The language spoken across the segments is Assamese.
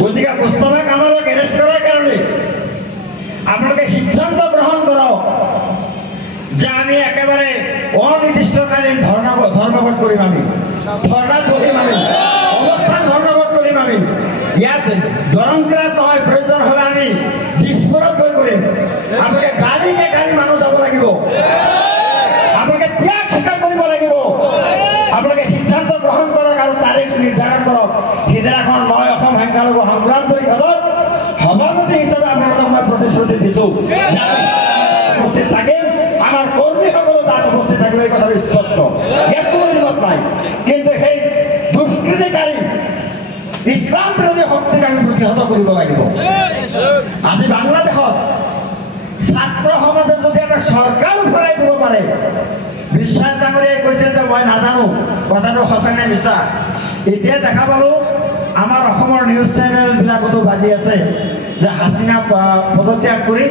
গতিকে মুস্তাফা কামালক এৰেষ্ট কৰাৰ কাৰণে আপোনালোকে সিদ্ধান্ত গ্ৰহণ কৰক যে আমি একেবাৰে অনিৰ্দিষ্টকালীন ধৰ্মঘট কৰিম, আমি ধৰ্ণাত বহিম, আমি অৱস্থান ধৰ্মঘট কৰিম। আমি ইয়াত দৰং জিলাত নহয়, প্ৰয়োজন হ'লে আমি দিছপুৰত গৈ কৰিম। আপোনালোকে গাড়ীকে গাড়ী মানুহ যাব লাগিব, আপোনালোকে ত্যাগ স্বীকাৰ কৰিব লাগিব। আপোনালোকে সিদ্ধান্ত গ্ৰহণ কৰক আৰু তাৰিখ নিৰ্ধাৰণ কৰক। সিদিনাখন মই অসম সংখ্যালঘু সংগ্ৰাম পৰিষদত সভাপতি হিচাপে আপোনালোকক মই প্ৰতিশ্ৰুতি দিছোঁ, উপস্থিত থাকিম। আমাৰ কৰ্মীসকলো তাত উপস্থিত থাকিব, এই কথাটো স্পষ্ট, ইয়াত কোনো দিনত নাই। কিন্তু সেই দুষ্কৃতিকাৰী ইছলাম বিৰোধী শক্তিক আমি প্ৰতিহত কৰিব লাগিব। আজি বাংলাদেশত ছাত্ৰ সমাজে যদি এটা চৰকাৰ উফৰাই দিব পাৰে, বিশ্বাস ডাঙৰীয়াই কৈছিল যে মই নাজানো কথাটো সঁচা নে মিছা। এতিয়া দেখা পালো আমাৰ অসমৰ নিউজ চেনেলবিলাকতো বাজি আছে যে হাছিনা পদত্যাগ কৰি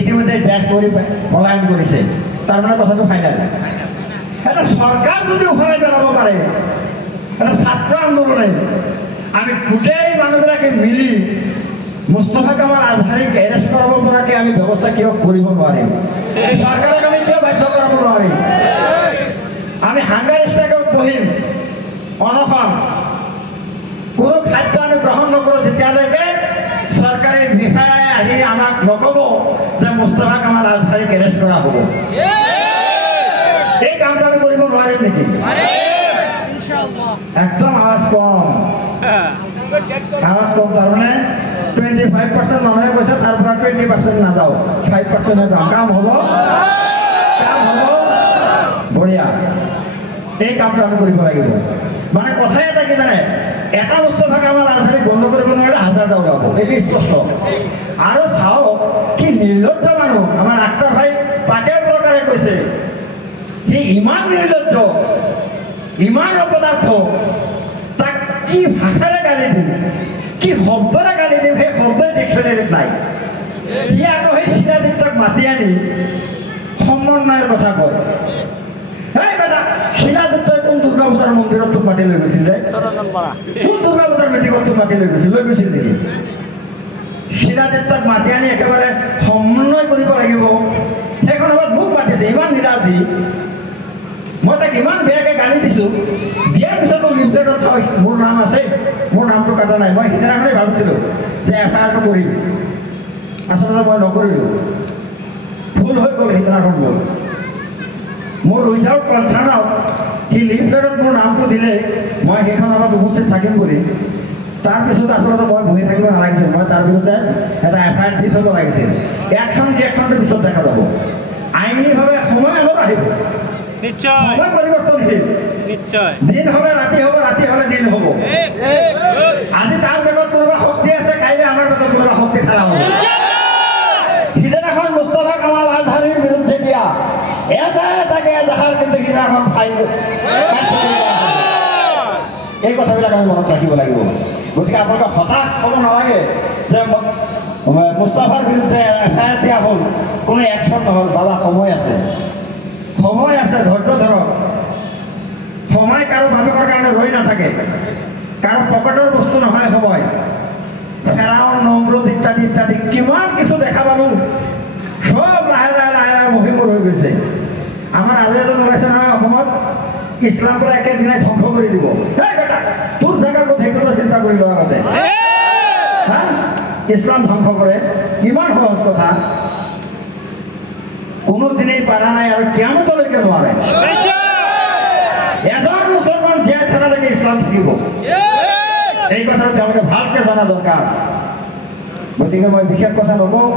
ইতিমধ্যে দেশ কৰি পলায়ন কৰিছে। তাৰমানে কথাটো ফাইনেল। এটা চৰকাৰ যদি উফৰাই পেলাব পাৰে, এটা ছাত্ৰ আন্দোলনে, আমি গোটেই মানুহবিলাকে মিলি মুস্তাফা কামাল আজহাৰীক এৰেষ্ট কৰাব পৰাকৈ আমি ব্যৱস্থা কিয় কৰিব নোৱাৰিম? চৰকাৰক আমি কিয় বাধ্য কৰাব নোৱাৰিম? আমি হাংগাৰ ষ্ট্ৰাইকত বহিম, অনশন, কোনো খাদ্য আমি গ্ৰহণ নকৰোঁ যেতিয়ালৈকে চৰকাৰী বিষয়াই আহি আমাক নক'ব যে মুস্তাফা কামাল আজহাৰীক এৰেষ্ট কৰা হ'ব। এই কামটো আমি কৰিব নোৱাৰিম নেকি? একদম আৱাজ কম, আৱাজ কম। তাৰমানে 25% মানুহে কৈছে, তাৰ পৰা 20% নাযাওঁ, 5% যাওঁ। কাম হ'ব, কাম হ'ব, বঢ়িয়া। এই কামটো আমি কৰিব লাগিব। মানে কথাই এটা কি জানে, এটা মুস্তাফা কামাল আজহাৰীক বন্ধ কৰিব নোৱাৰিলে হাজাৰটা ওলাব, এইটো স্পষ্ট। আৰু চাওক কি নিৰ্লজ্জ মানুহ আমাৰ আক্তাৰ ভাই পাটেল প্ৰকাৰে কৈছে, সি ইমান নিৰ্লজ্জ, ইমান অপদাৰ্থ, তাক কি ভাষাৰে গালি দিম, কি শব্দৰে গালি দিম, সেই শব্দই ডিকশ্যনেৰীত নাই। সি আকৌ সেই চিনাদিত্যক মাতি আনি সমন্বয়ৰ কথা কয়। এই বেটা, চিনাদিত্যই কোন দুৰ্গা পূজাৰ মন্দিৰত তোক মাতি লৈ গৈছিল যে? কোন দুৰ্গা পূজাৰ মিটিঙত তোক মাতি লৈ গৈছিল নেকি? চিনাদিত্যক মাতি আনি একেবাৰে সমন্বয় কৰিব লাগিব। সেইখন সময়ত মোক মাতিছে, ইমান নিৰাজী। মই তাক ইমান বেয়াকৈ গালি দিছোঁ, দিয়াৰ পিছতো লিফলেটত চাওঁ মোৰ নাম আছে, মোৰ নামটো কটা নাই। মই সিদিনাখনেই ভাবিছিলোঁ যে এফআইআৰটো কৰিম, আচলতে মই নকৰিলোঁ, ভুল হৈ গ'ল সিদিনাখন। মোৰ উইদাউট কনচাৰ্ণত সি লিফলেটত মোৰ নামটো দিলে মই সেইখন সময়ত উপস্থিত থাকিম বুলি। তাৰপিছত আচলতে মই বহি থাকিব নালাগিছিল, মই তাৰ বিৰুদ্ধে এটা এফআইআৰ দি থ'ব লাগিছিল। একশ্যন ৰিয়েকশ্যনটো পিছত দেখা যাব। আইনীভাৱে সময় আগত আহিব, সময় পৰিৱৰ্তনশীল, দিন হ'লে ৰাতি হ'ব, ৰাতি হ'লে দিন হ'ব। আজি তাৰ বেগত কোনোবা শক্তি আছে, কাইলৈ আমাৰ বেগত কোনোবা শক্তি খেলা হ'ব। সিদিনাখন মুস্তাফা কামাল আজহাৰীৰ বিৰুদ্ধে দিয়া এটা এটাকে এজাহাৰ কিন্তু সিদিনাখন ফাইল, এই কথাবিলাক আমি মনত ৰাখিব লাগিব। গতিকে আপোনালোকে হতাশ হ'ব নালাগে যে মুস্তাফাৰ বিৰুদ্ধে এফআইআৰ দিয়া হ'ল, কোনো একশ্যন নহ'ল। বাবা, সময় আছে, সময় আছে, ধৈৰ্য ধৰক। সময় কাৰো ভাবিবৰ কাৰণে ৰৈ নাথাকে, কাৰো পকেটৰ বস্তু নহয় সময়। ফেৰাউন, নমৰুদ ইত্যাদি ইত্যাদি কিমান কিছু দেখা পালোঁ, সব লাহে লাহে লাহে লাহে মহিমূৰ হৈ গৈছে। আমাৰ আৰু এজন ওলাইছে নহয় অসমত, ইছলাম পৰা একেদিনাই ধ্বংস কৰি দিব। এই বেটা, তোৰ জেগা ক'ত সেইটোতো চিন্তা কৰি লোৱা আগতে। হা, ইছলাম ধ্বংস কৰে, ইমান সহজ কথা। কোনোদিনেই পাৰা নাই আৰু কিয়ামতলৈকে নোৱাৰে। এজন মুছলমান জীয়াই থকালৈকে ইছলাম থাকিব, এই কথাটো তেওঁলোকে ভালকৈ জনা দৰকাৰ। গতিকে মই বিশেষ কথা নকওঁ।